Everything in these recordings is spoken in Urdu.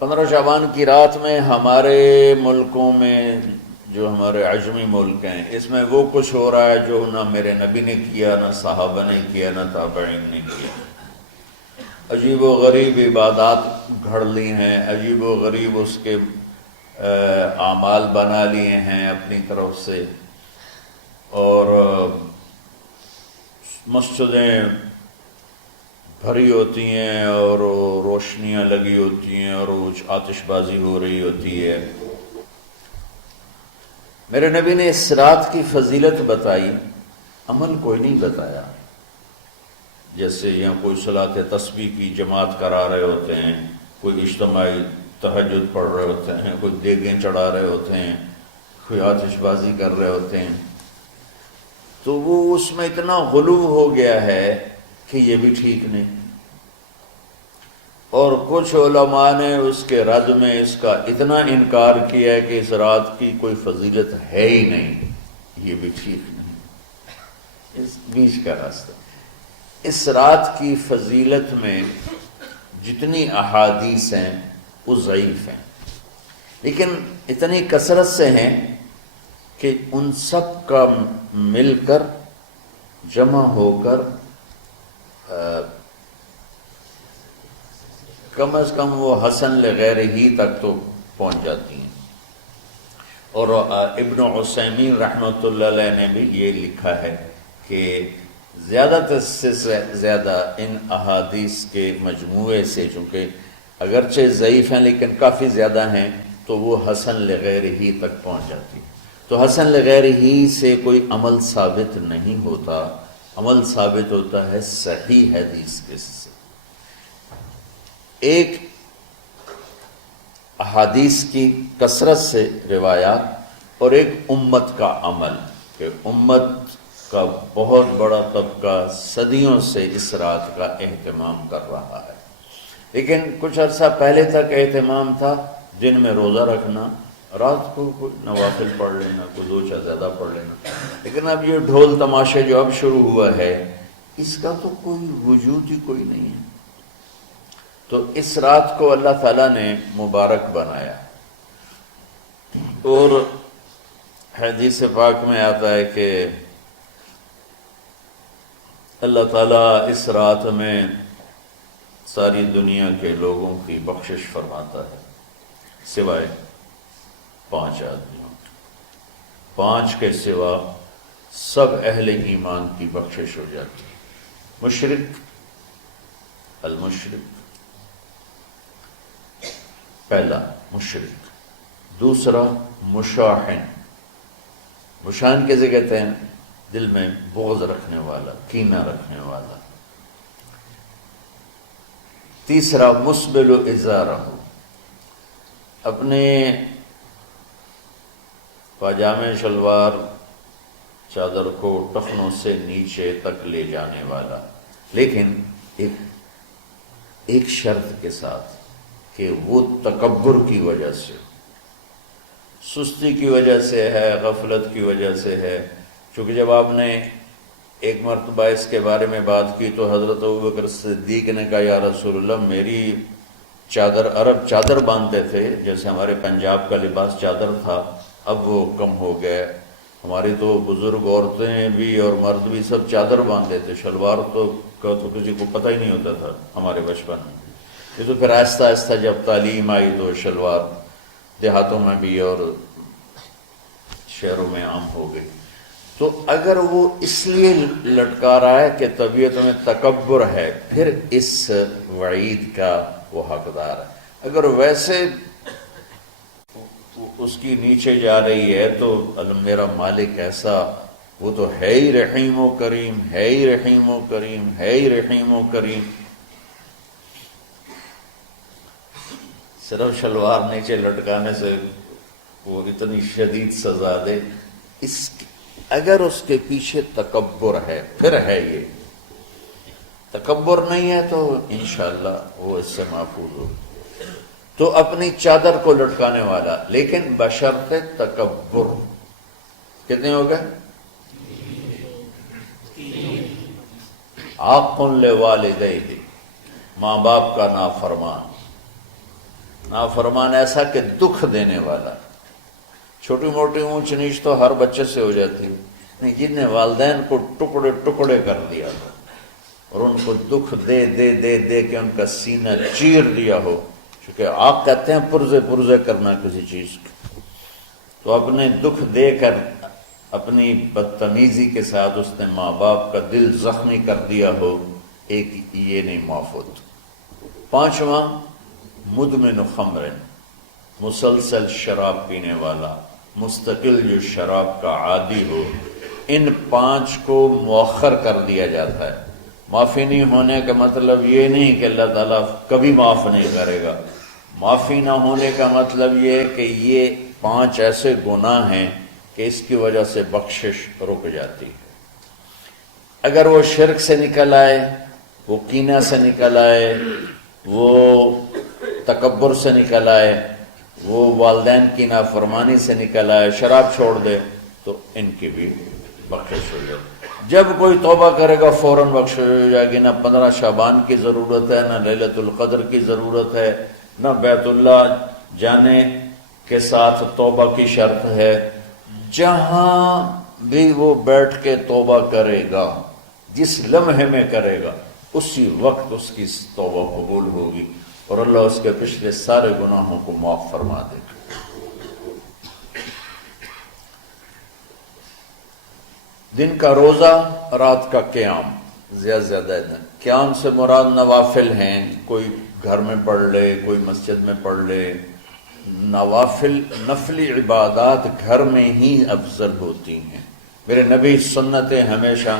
15 شعبان کی رات میں ہمارے ملکوں میں جو ہمارے عجمی ملک ہیں اس میں وہ کچھ ہو رہا ہے جو نہ میرے نبی نے کیا، نہ صحابہ نے کیا، نہ تابعین نے کیا۔ عجیب و غریب عبادات گھڑ لی ہیں، عجیب و غریب اس کے اعمال بنا لیے ہیں اپنی طرف سے، اور مسجدیں بھری ہوتی ہیں اور روشنیاں لگی ہوتی ہیں اور آتش بازی ہو رہی ہوتی ہے۔ میرے نبی نے اس رات کی فضیلت بتائی، عمل کوئی نہیں بتایا۔ جیسے یہاں کوئی صلاۃ تسبیح کی جماعت کرا رہے ہوتے ہیں، کوئی اجتماعی تہجد پڑھ رہے ہوتے ہیں، کوئی دیگیں چڑھا رہے ہوتے ہیں، کوئی آتش بازی کر رہے ہوتے ہیں، تو وہ اس میں اتنا غلو ہو گیا ہے کہ یہ بھی ٹھیک نہیں۔ اور کچھ علماء نے اس کے رد میں اس کا اتنا انکار کیا ہے کہ اس رات کی کوئی فضیلت ہے ہی نہیں، یہ بھی ٹھیک نہیں۔ اس بیچ کا راستہ، اس رات کی فضیلت میں جتنی احادیث ہیں وہ ضعیف ہیں، لیکن اتنی کثرت سے ہیں کہ ان سب کا مل کر جمع ہو کر کم از کم وہ حسن لغیر ہی تک تو پہنچ جاتی ہیں۔ اور ابن عثیمین رحمۃ اللہ علیہ نے بھی یہ لکھا ہے کہ زیادہ سے زیادہ ان احادیث کے مجموعے سے، چونکہ اگرچہ ضعیف ہیں لیکن کافی زیادہ ہیں، تو وہ حسن لغیر ہی تک پہنچ جاتی ہے۔ تو حسن لغیر ہی سے کوئی عمل ثابت نہیں ہوتا، عمل ثابت ہوتا ہے صحیح حدیث کے سے۔ ایک احادیث کی کثرت سے روایات اور ایک امت کا عمل، کہ امت کا بہت بڑا طبقہ صدیوں سے اس رات کا اہتمام کر رہا ہے، لیکن کچھ عرصہ پہلے تک اہتمام تھا دن میں روزہ رکھنا، رات کو کوئی نوافل پڑھ لینا، کوئی دو چار زیادہ پڑھ لینا، لیکن اب یہ ڈھول تماشے جو اب شروع ہوا ہے اس کا تو کوئی وجود ہی کوئی نہیں ہے۔ تو اس رات کو اللہ تعالیٰ نے مبارک بنایا، اور حدیث پاک میں آتا ہے کہ اللہ تعالیٰ اس رات میں ساری دنیا کے لوگوں کی بخشش فرماتا ہے سوائے 5 آدمیوں، 5 کے سوا سب اہل ایمان کی بخشش ہو جاتی ہے۔ مشرک، المشرک، پہلا مشرک، دوسرا مشاحن، مشاحن کیسے کہتے ہیں؟ دل میں بغض رکھنے والا، کینہ رکھنے والا۔ تیسرا مسبل ازارہ، اپنے پاجامے شلوار چادر کو ٹخنوں سے نیچے تک لے جانے والا، لیکن ایک شرط کے ساتھ کہ وہ تکبر کی وجہ سے، سستی کی وجہ سے ہے، غفلت کی وجہ سے ہے۔ چونکہ جب آپ نے ایک مرتبہ اس کے بارے میں بات کی تو حضرت ابوبکر صدیق نے کہا یا رسول اللہ، میری چادر، عرب چادر باندھتے تھے جیسے ہمارے پنجاب کا لباس چادر تھا، اب وہ کم ہو گئے، ہماری تو بزرگ عورتیں بھی اور مرد بھی سب چادر باندھتے تھے، شلوار تو کسی کو پتہ ہی نہیں ہوتا تھا ہمارے بچپن میں۔ یہ تو پھر آہستہ آہستہ جب تعلیم آئی تو شلوار دیہاتوں میں بھی اور شہروں میں عام ہو گئی۔ تو اگر وہ اس لیے لٹکا رہا ہے کہ طبیعت میں تکبر ہے، پھر اس وعید کا وہ حقدار ہے۔ اگر ویسے اس کی نیچے جا رہی ہے تو میرا مالک ایسا، وہ تو ہے ہی رحیم و کریم، ہے ہی رحیم و کریم، ہے ہی رحیم و کریم، صرف شلوار نیچے لٹکانے سے وہ اتنی شدید سزا دے، اگر اس کے پیچھے تکبر ہے پھر ہے، یہ تکبر نہیں ہے تو انشاءاللہ وہ اس سے محفوظ ہو۔ تو اپنی چادر کو لٹکانے والا، لیکن بشرط تکبر۔ کتنے ہو گئے؟ عاق لوالدیہ، ماں باپ کا نافرمان، نافرمان ایسا کہ دکھ دینے والا. چھوٹی موٹی اونچ نیچ تو ہر بچے سے ہو جاتی ہے، نہیں، جن نے والدین کو ٹکڑے ٹکڑے کر دیا ہو اور ان کو دکھ دے دے دے دے کے ان کا سینہ چیر دیا ہو، چونکہ آپ کہتے ہیں پرزے پرزے کرنا کسی چیز کو، تو اپنے دکھ دے کر اپنی بدتمیزی کے ساتھ اس نے ماں باپ کا دل زخمی کر دیا ہو، ایک یہ نہیں معاف ہوتا. 5واں مدمن خمر، مسلسل شراب پینے والا، مستقل جو شراب کا عادی ہو. ان 5 کو مؤخر کر دیا جاتا ہے. معافی نہیں ہونے کا مطلب یہ نہیں کہ اللہ تعالیٰ کبھی معاف نہیں کرے گا. معافی نہ ہونے کا مطلب یہ ہے کہ یہ 5 ایسے گناہ ہیں کہ اس کی وجہ سے بخشش رک جاتی ہے. اگر وہ شرک سے نکل آئے، وہ کینہ سے نکل آئے، وہ تکبر سے نکل آئے، وہ والدین کی نافرمانی سے نکل آئے، شراب چھوڑ دے، تو ان کی بھی بخشش ہو جائے. جب کوئی توبہ کرے گا فوراً بخشش ہو جائے گی. نہ 15 شعبان کی ضرورت ہے، نہ لیلۃ القدر کی ضرورت ہے، نہ بیت اللہ جانے کے ساتھ توبہ کی شرط ہے. جہاں بھی وہ بیٹھ کے توبہ کرے گا، جس لمحے میں کرے گا، اسی وقت اس کی توبہ قبول ہوگی اور اللہ اس کے پچھلے سارے گناہوں کو معاف فرما دے گا. دن کا روزہ، رات کا قیام، زیادہ قیام سے مراد نوافل ہیں، کوئی گھر میں پڑھ لے، کوئی مسجد میں پڑھ لے. نوافل نفلی عبادات گھر میں ہی افضل ہوتی ہیں. میرے نبی سنتیں ہمیشہ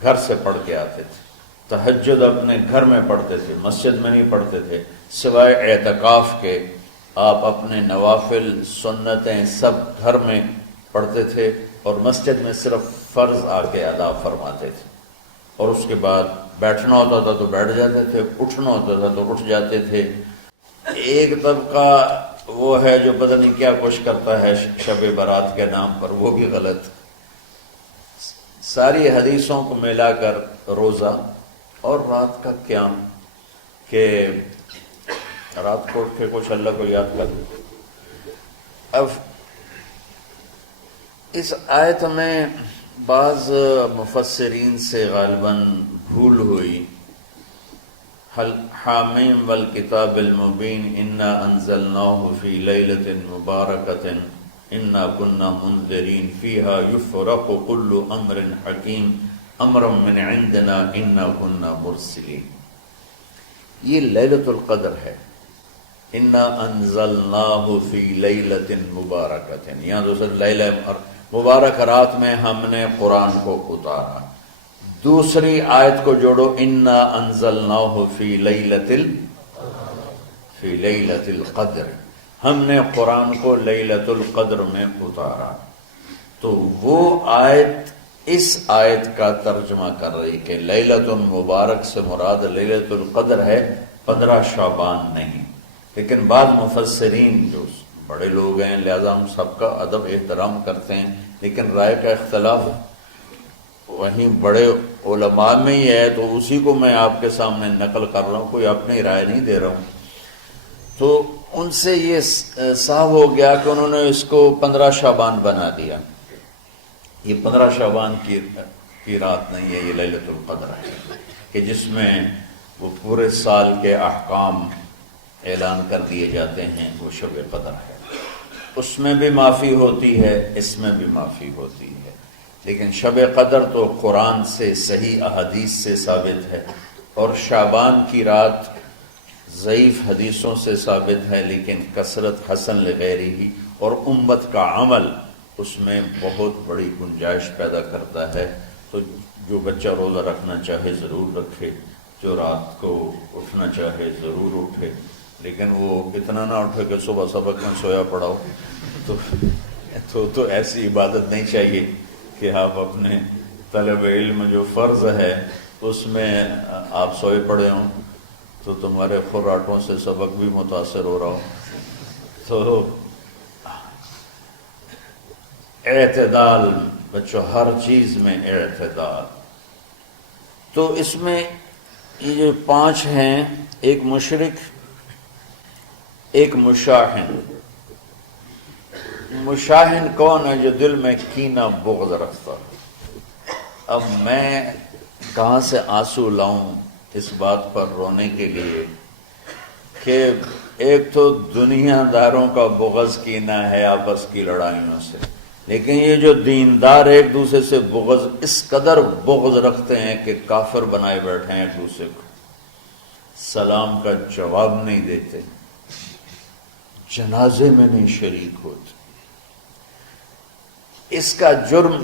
گھر سے پڑھ کے آتے تھے. تہجد اپنے گھر میں پڑھتے تھے، مسجد میں نہیں پڑھتے تھے. سوائے اعتکاف کے آپ اپنے نوافل سنتیں سب گھر میں پڑھتے تھے اور مسجد میں صرف فرض آ کے ادا فرماتے تھے. اور اس کے بعد بیٹھنا ہوتا تھا تو بیٹھ جاتے تھے، اٹھنا ہوتا تھا تو اٹھ جاتے تھے. ایک طبقہ وہ ہے جو پتہ نہیں کیا کچھ کرتا ہے شب برات کے نام پر، وہ بھی غلط. ساری حدیثوں کو ملا کر روزہ اور رات کا قیام، کہ رات کو اٹھ کے کچھ اللہ کو یاد کر. اب اس آیت میں بعض مفسرین سے غالباً بھول ہوئی. حامیم والکتاب المبین انا انزلناہ فی لیلۃ مبارکۃ انا کنا منذرین فیہا یفرق کل امر حکیم امرا من عندنا انا کنا مرسلین. یہ لیلۃ القدر ہے. انا انزلناہ فی لیلۃ مبارکۃ، یہاں دوسرا لیلہ مبارک رات میں ہم نے قرآن کو اتارا. دوسری آیت کو جوڑو، انا انزلناہ فی لیلۃ القدر، ہم نے قرآن کو لیلۃ القدر میں اتارا. تو وہ آیت اس آیت کا ترجمہ کر رہی کہ لیلۃ مبارک سے مراد لیلۃ القدر ہے، 15 شعبان نہیں. لیکن بعض مفسرین جو بڑے لوگ ہیں، لہذا ہم سب کا ادب احترام کرتے ہیں، لیکن رائے کا اختلاف وہیں بڑے علماء میں ہی ہے، تو اسی کو میں آپ کے سامنے نقل کر رہا ہوں، کوئی اپنی رائے نہیں دے رہا ہوں. تو ان سے یہ صاف ہو گیا کہ انہوں نے اس کو 15 شعبان بنا دیا. یہ 15 شعبان کی رات نہیں ہے، یہ لیلۃ القدر ہے کہ جس میں وہ پورے سال کے احکام اعلان کر دیے جاتے ہیں. وہ شب قدر ہے، اس میں بھی معافی ہوتی ہے، اس میں بھی معافی ہوتی ہے. لیکن شب قدر تو قرآن سے، صحیح احادیث سے ثابت ہے، اور شعبان کی رات ضعیف حدیثوں سے ثابت ہے، لیکن کثرت حسن لغیرہ ہی اور امت کا عمل اس میں بہت بڑی گنجائش پیدا کرتا ہے. تو جو بچہ روزہ رکھنا چاہے ضرور رکھے، جو رات کو اٹھنا چاہے ضرور اٹھے، لیکن وہ اتنا نہ اٹھے کہ صبح سبق میں سویا پڑا ہو. تو ایسی عبادت نہیں چاہیے کہ آپ اپنے طلب علم جو فرض ہے اس میں آپ سوئے پڑے ہوں تو تمہارے خراٹوں سے سبق بھی متاثر ہو رہا ہو. تو اعتدال بچوں، ہر چیز میں اعتدال. تو اس میں یہ جو 5 ہیں، ایک مشرک، ایک مشاہن، مشاہن کون ہے؟ جو دل میں کینہ بغض رکھتا۔ اب میں کہاں سے آنسو لاؤں اس بات پر رونے کے لیے کہ ایک تو دنیا داروں کا بغض کینہ ہے آپس کی لڑائیوں سے، لیکن یہ جو دیندار ایک دوسرے سے بغض، اس قدر بغض رکھتے ہیں کہ کافر بنائے بیٹھے ہیں، ایک دوسرے کو سلام کا جواب نہیں دیتے، جنازے میں نہیں شریک ہوتے۔ اس کا جرم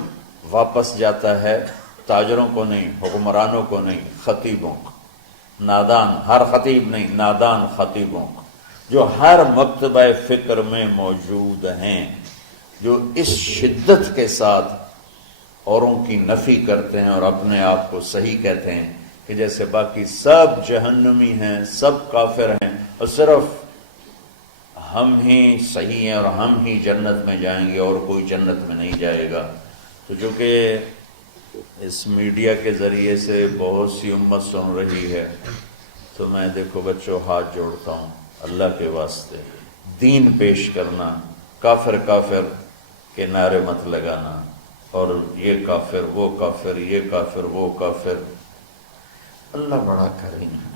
واپس جاتا ہے تاجروں کو نہیں، حکمرانوں کو نہیں، خطیبوں کو، نادان، ہر خطیب نہیں، نادان خطیبوں کو، جو ہر مکتبہ فکر میں موجود ہیں، جو اس شدت کے ساتھ اوروں کی نفی کرتے ہیں اور اپنے آپ کو صحیح کہتے ہیں کہ جیسے باقی سب جہنمی ہیں، سب کافر ہیں، اور صرف ہم ہی صحیح ہیں اور ہم ہی جنت میں جائیں گے اور کوئی جنت میں نہیں جائے گا۔ تو جو کہ اس میڈیا کے ذریعے سے بہت سی امت سن رہی ہے، تو میں دیکھو بچوں ہاتھ جوڑتا ہوں اللہ کے واسطے، دین پیش کرنا، کافر کافر کے نعرے مت لگانا، اور یہ کافر وہ کافر، یہ کافر وہ کافر، اللہ بڑا کریم ہے۔